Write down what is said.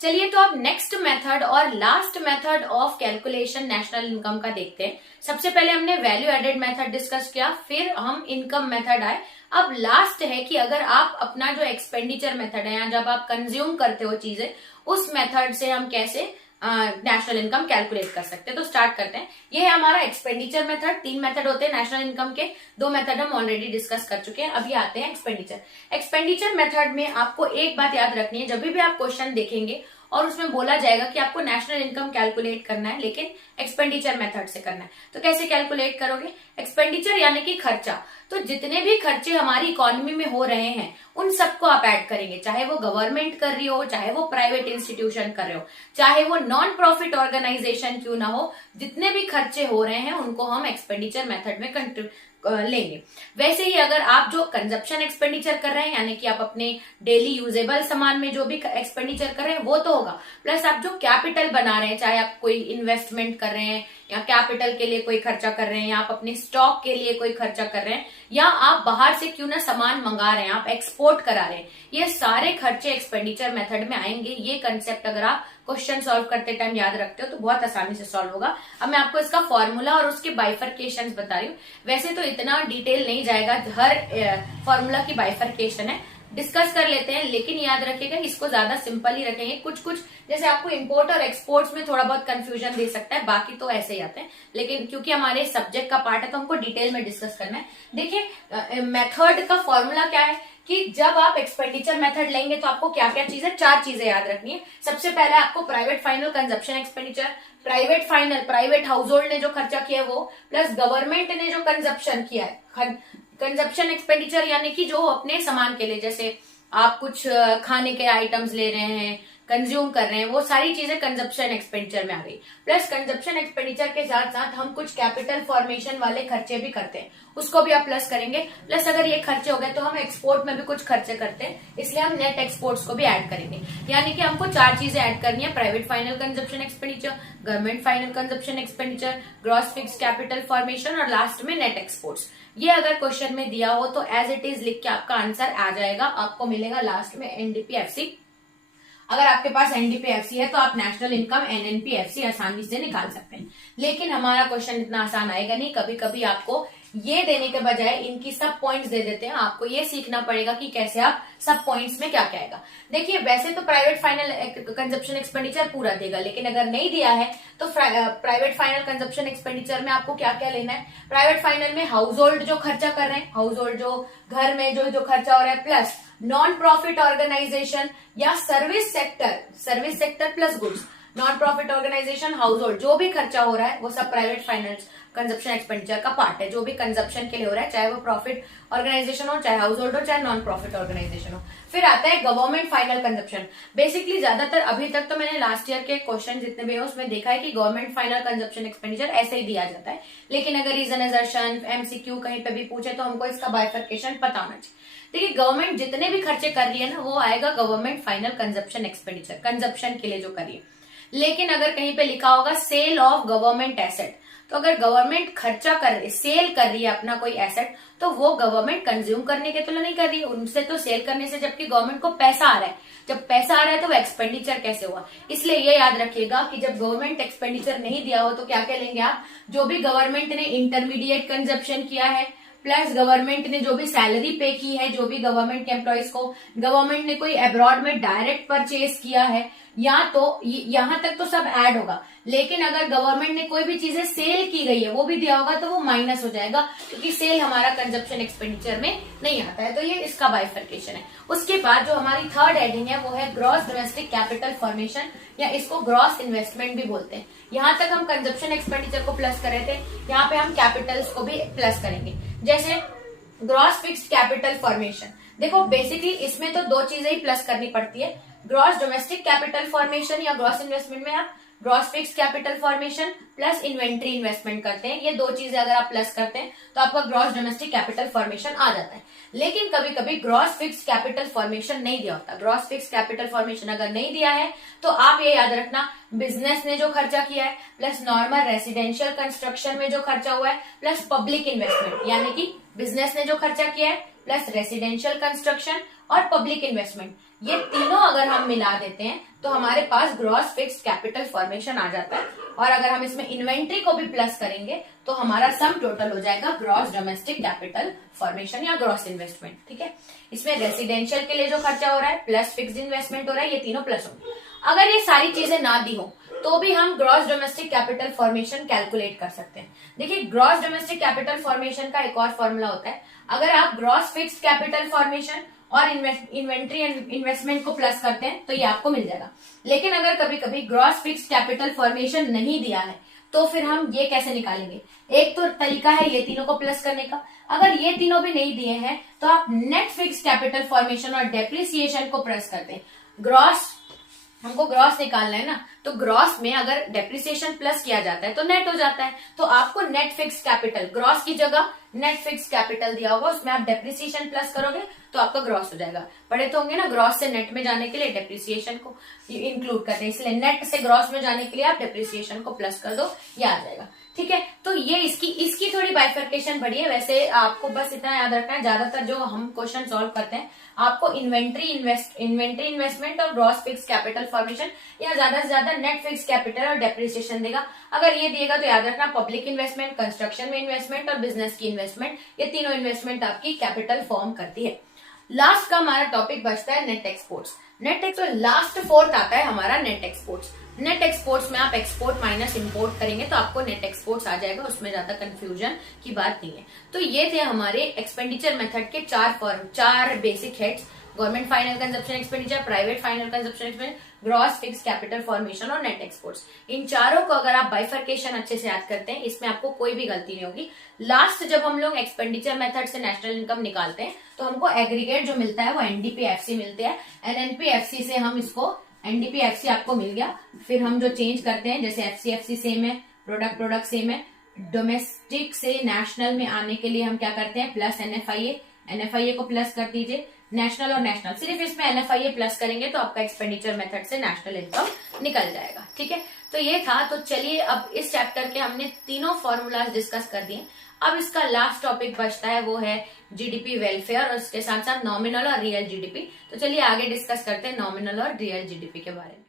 चलिए तो अब नेक्स्ट मेथड और last method of calculation national income का देखते हैं। सबसे पहले हमने वैल्यू एडेड मेथड डिस्कस किया, फिर हम इनकम मेथड आए। अब लास्ट है कि अगर आप अपना जो एक्सपेंडिचर मेथड है या जब आप कंज्यूम करते हो चीजें, उस मेथड से हम कैसे नेशनल इनकम कैलकुलेट कर सकते हैं। तो स्टार्ट करते हैं। ये है हमारा एक्सपेंडिचर मेथड। 3 मेथड होते हैं नेशनल इनकम के, 2 मेथड हम ऑलरेडी डिस्कस कर चुके हैं। अभी आते हैं एक्सपेंडिचर। एक्सपेंडिचर मेथड में आपको एक बात याद रखनी है, जब भी आप क्वेश्चन देखेंगे और उसमें बोला जाएगा कि आपको नेशनल इनकम कैलकुलेट करना है लेकिन एक्सपेंडिचर मेथड से करना है, तो कैसे कैलकुलेट करोगे? एक्सपेंडिचर यानी कि खर्चा, तो जितने भी खर्चे हमारी इकोनॉमी में हो रहे हैं उन सबको आप ऐड करेंगे, चाहे वो गवर्नमेंट कर रही हो, चाहे वो प्राइवेट इंस्टीट्यूशन कर रहे हो, चाहे वो नॉन प्रॉफिट ऑर्गेनाइजेशन क्यों ना हो, जितने भी खर्चे हो रहे हैं उनको हम एक्सपेंडिचर मेथड में लेंगे। वैसे ही अगर आप जो कंजप्शन एक्सपेंडिचर कर रहे हैं यानी कि आप अपने डेली यूजेबल सामान में जो भी एक्सपेंडिचर कर रहे हैं वो तो होगा, प्लस आप जो कैपिटल बना रहे हैं, चाहे आप कोई इन्वेस्टमेंट कर रहे हैं या कैपिटल के लिए कोई खर्चा कर रहे हैं या आप अपने स्टॉक के लिए कोई खर्चा कर रहे हैं या आप बाहर से क्यों ना सामान मंगा रहे हैं, आप एक्सपोर्ट करा रहे हैं, ये सारे खर्चे एक्सपेंडिचर मेथड में आएंगे। ये कंसेप्ट अगर आप क्वेश्चन सॉल्व करते टाइम याद रखते हो तो बहुत आसानी से सॉल्व होगा। अब मैं आपको इसका फॉर्मूला और उसके बाइफरकेशन बता रही हूँ। वैसे तो इतना डिटेल नहीं जाएगा, हर फॉर्मूला की बाइफरकेशन है, डिस्कस कर लेते हैं, लेकिन याद रखिएगा इसको ज्यादा सिंपल ही रखेंगे। कुछ जैसे आपको इंपोर्ट और एक्सपोर्ट्स में थोड़ा बहुत कंफ्यूजन दे सकता है, बाकी तो ऐसे ही आते हैं, लेकिन क्योंकि हमारे सब्जेक्ट का पार्ट है तो हमको डिटेल में डिस्कस करना है। देखिए मेथड का फॉर्मूला क्या है कि जब आप एक्सपेंडिचर मेथड लेंगे तो आपको क्या क्या चीजें, 4 चीजें याद रखनी है। सबसे पहले आपको private final consumption expenditure, private house hold ने जो खर्चा किया है वो, प्लस गवर्नमेंट ने जो कंजप्शन किया है। कंजप्शन एक्सपेंडिचर यानी कि जो अपने सामान के लिए, जैसे आप कुछ खाने के आइटम्स ले रहे हैं, कंज्यूम कर रहे हैं, वो सारी चीजें कंजप्शन एक्सपेंडिचर में आ गई। प्लस कंजप्शन एक्सपेंडिचर के साथ साथ हम कुछ कैपिटल फॉर्मेशन वाले खर्चे भी करते हैं, उसको भी आप प्लस करेंगे। प्लस अगर ये खर्चे हो गए तो हम एक्सपोर्ट में भी कुछ खर्चे करते हैं, इसलिए हम नेट एक्सपोर्ट्स को भी ऐड करेंगे। यानी कि हमको 4 चीजें ऐड करनी है, private final consumption expenditure, government final consumption expenditure, gross fix capital formation और लास्ट में नेट एक्सपोर्ट्स। ये अगर क्वेश्चन में दिया हो तो एज इट इज लिख के आपका आंसर आ जाएगा, आपको मिलेगा लास्ट में एनडीपीएफसी। अगर आपके पास एनडीपीएफसी है तो आप नेशनल इनकम एनएनपीएफसी आसानी से निकाल सकते हैं। लेकिन हमारा क्वेश्चन इतना आसान आएगा नहीं, कभी कभी आपको ये देने के बजाय इनकी सब पॉइंट्स दे देते हैं, आपको ये सीखना पड़ेगा कि कैसे आप सब पॉइंट्स में क्या क्या आएगा। देखिए वैसे तो प्राइवेट फाइनल कंजप्शन एक्सपेंडिचर पूरा देगा, लेकिन अगर नहीं दिया है तो प्राइवेट फाइनल कंजप्शन एक्सपेंडिचर में आपको क्या क्या लेना है। प्राइवेट फाइनल में हाउस होल्ड जो खर्चा कर रहे हैं, हाउस होल्ड जो घर में जो खर्चा हो रहा है, प्लस नॉन प्रॉफिट ऑर्गेनाइजेशन या service sector plus goods, non profit organisation, household, जो भी खर्चा हो रहा है वो सब प्राइवेट फाइनेंस कंजप्शन एक्सपेंडिचर का पार्ट है। जो भी कंजप्शन के लिए हो रहा है, चाहे वो प्रॉफिट ऑर्गेनाइजेशन हो, चाहे हाउस होल्ड हो, चाहे नॉन प्रॉफिट ऑर्गेनाइजेशन हो। फिर आता है गवर्नमेंट फाइनल कंजप्शन। बेसिकली ज्यादातर अभी तक तो मैंने लास्ट ईयर के क्वेश्चन जितने भी है उसमें देखा है कि गवर्नमेंट फाइनल कंजप्शन एक्सपेंडिचर ऐसे ही दिया जाता है, लेकिन अगर रीजन असर्शन एमसीक्यू कहीं पे भी पूछे तो हमको इसका बाइफरकेशन पता होना चाहिए। देखिए गवर्नमेंट जितने भी खर्चे कर रही है ना वो आएगा government final consumption expenditure, consumption के लिए जो कर रही है। लेकिन अगर कहीं पे लिखा होगा सेल ऑफ गवर्नमेंट एसेट, तो अगर गवर्नमेंट खर्चा कर रही, सेल कर रही है अपना कोई एसेट, तो वो गवर्नमेंट कंज्यूम करने के तो नहीं कर रही है, उनसे तो सेल करने से जबकि गवर्नमेंट को पैसा आ रहा है। जब पैसा आ रहा है तो वो एक्सपेंडिचर कैसे हुआ। इसलिए ये याद रखिएगा कि जब गवर्नमेंट एक्सपेंडिचर नहीं दिया हो तो क्या क्या लेंगे आप, जो भी गवर्नमेंट ने इंटरमीडिएट कंजप्शन किया है, प्लस गवर्नमेंट ने जो भी सैलरी पे की है, जो भी गवर्नमेंट के एम्प्लॉयज को, गवर्नमेंट ने कोई अब्रॉड में डायरेक्ट परचेज किया है, या तो यहां तक तो सब ऐड होगा। लेकिन अगर गवर्नमेंट ने कोई भी चीजें सेल की गई है वो भी दिया होगा तो वो माइनस हो जाएगा, क्योंकि सेल हमारा कंजप्शन एक्सपेंडिचर में नहीं आता है। तो ये इसका बाइफरकेशन है। उसके बाद जो हमारी थर्ड हेडिंग है वो है ग्रॉस डोमेस्टिक कैपिटल फॉर्मेशन, या इसको ग्रॉस इन्वेस्टमेंट भी बोलते हैं। यहाँ तक हम कंजप्शन एक्सपेंडिचर को प्लस कर रहे थे, यहाँ पे हम कैपिटल्स को भी प्लस करेंगे। जैसे ग्रॉस फिक्स्ड कैपिटल फॉर्मेशन, देखो बेसिकली इसमें तो 2 चीजें ही प्लस करनी पड़ती है, ग्रॉस डोमेस्टिक कैपिटल फॉर्मेशन या ग्रॉस इन्वेस्टमेंट में आप gross fixed capital formation plus inventory investment करते हैं। ये 2 चीजें अगर आप प्लस करते हैं तो आपका ग्रॉस डोमेस्टिक कैपिटल फॉर्मेशन आ जाता है। लेकिन कभी कभी ग्रॉस फिक्स्ड कैपिटल फॉर्मेशन नहीं दिया होता। ग्रॉस फिक्स्ड कैपिटल फॉर्मेशन अगर नहीं दिया है तो आप ये याद रखना, बिजनेस ने जो खर्चा किया है, प्लस नॉर्मल रेसिडेंशियल कंस्ट्रक्शन में जो खर्चा हुआ है, प्लस पब्लिक इन्वेस्टमेंट यानी कि बिजनेस ने जो खर्चा किया है, प्लस रेसिडेंशियल कंस्ट्रक्शन और पब्लिक इन्वेस्टमेंट, ये तीनों अगर हम मिला देते हैं तो हमारे पास ग्रॉस फिक्स्ड कैपिटल फॉर्मेशन आ जाता है। और अगर हम इसमें इन्वेंट्री को भी प्लस करेंगे तो हमारा सम टोटल हो जाएगा ग्रॉस डोमेस्टिक कैपिटल फॉर्मेशन या ग्रॉस इन्वेस्टमेंट। ठीक है, इसमें रेसिडेंशियल के लिए जो खर्चा हो रहा है प्लस फिक्स्ड इन्वेस्टमेंट हो रहा है, ये तीनों प्लस होंगे। अगर ये सारी चीजें ना दी हो तो भी हम gross domestic capital formation calculate कर सकते हैं। देखिए, ग्रॉस डोमेस्टिक कैपिटल फॉर्मेशन का एक और फॉर्मूला होता है, अगर आप ग्रॉस फिक्स्ड कैपिटल फॉर्मेशन और इन्वेंट्री एंड इन्वेस्टमेंट को प्लस करते हैं तो ये आपको मिल जाएगा। लेकिन अगर कभी कभी ग्रॉस फिक्स्ड कैपिटल फॉर्मेशन नहीं दिया है तो फिर हम ये कैसे निकालेंगे? एक तो तरीका है ये तीनों को प्लस करने का, अगर ये तीनों भी नहीं दिए हैं तो आप नेट फिक्स्ड कैपिटल फॉर्मेशन और डेप्रिसिएशन को प्लस करते हैं। ग्रॉस, हमको ग्रॉस निकालना है ना, तो ग्रॉस में अगर डेप्रिसिएशन प्लस किया जाता है तो नेट हो जाता है। तो आपको नेट फिक्स्ड कैपिटल, ग्रॉस की जगह नेट फिक्स्ड कैपिटल दिया होगा, उसमें आप डेप्रिसिएशन प्लस करोगे तो आपका ग्रॉस हो जाएगा। पढ़े तो होंगे ना, ग्रॉस से नेट में जाने के लिए डेप्रिसिएशन को इंक्लूड करते हैं, इसलिए नेट से ग्रॉस में जाने के लिए आप डेप्रिसिएशन को प्लस कर दो, ये आ जाएगा। ठीक है, तो ये इसकी थोड़ी बाइफर्केशन बड़ी है। वैसे आपको बस इतना याद रखना है, ज्यादातर जो हम क्वेश्चन सॉल्व करते हैं आपको इन्वेंट्री इन्वेस्टमेंट और ग्रॉस फिक्स कैपिटल फॉर्मेशन या ज्यादा से ज्यादा नेट फिक्स कैपिटल और डेप्रिसिएशन देगा। अगर ये दिएगा तो याद रखना पब्लिक इन्वेस्टमेंट, कंस्ट्रक्शन में इन्वेस्टमेंट और बिजनेस की इन्वेस्टमेंट, ये तीनों इन्वेस्टमेंट आपकी कैपिटल फॉर्म करती है। लास्ट का हमारा टॉपिक बचता है net exports. Net export last fourth आता है हमारा नेट एक्सपोर्ट्स। नेट एक्सपोर्ट्स में आप एक्सपोर्ट माइनस इंपोर्ट करेंगे तो आपको नेट एक्सपोर्ट्स आ जाएगा, उसमें ज्यादा कंफ्यूजन की बात नहीं है। तो ये थे हमारे एक्सपेंडिचर मेथड के चार basic heads, government final consumption expenditure, private final consumption expenditure, gross fix capital formation और नेट एक्सपोर्ट्स। इन चारों को अगर आप बाइफर्केशन अच्छे से याद करते हैं, इसमें आपको कोई भी गलती नहीं होगी। लास्ट जब हम लोग एक्सपेंडिचर मेथड से नेशनल इनकम निकालते हैं तो हमको एग्रीगेट जो मिलता है वो एनडीपीएफसी मिलते हैं। एनएनपीएफसी से हम इसको, एनडीपीएफसी आपको मिल गया, फिर हम जो चेंज करते हैं जैसे एफसीएफसी सेम है, प्रोडक्ट सेम है, डोमेस्टिक से नेशनल में आने के लिए हम क्या करते हैं प्लस एनएफआईए को प्लस कर दीजिए, नेशनल और नेशनल, सिर्फ इसमें एनएफआईए प्लस करेंगे तो आपका एक्सपेंडिचर मेथड से नेशनल इनकम निकल जाएगा। ठीक है, तो ये था। तो चलिए अब इस चैप्टर के हमने तीनों फॉर्मूलाज डिस्कस कर दिए। अब इसका लास्ट टॉपिक बचता है वो है जीडीपी वेलफेयर और उसके साथ साथ नॉमिनल और रियल जीडीपी। तो चलिए आगे डिस्कस करते हैं नॉमिनल और रियल जीडीपी के बारे में।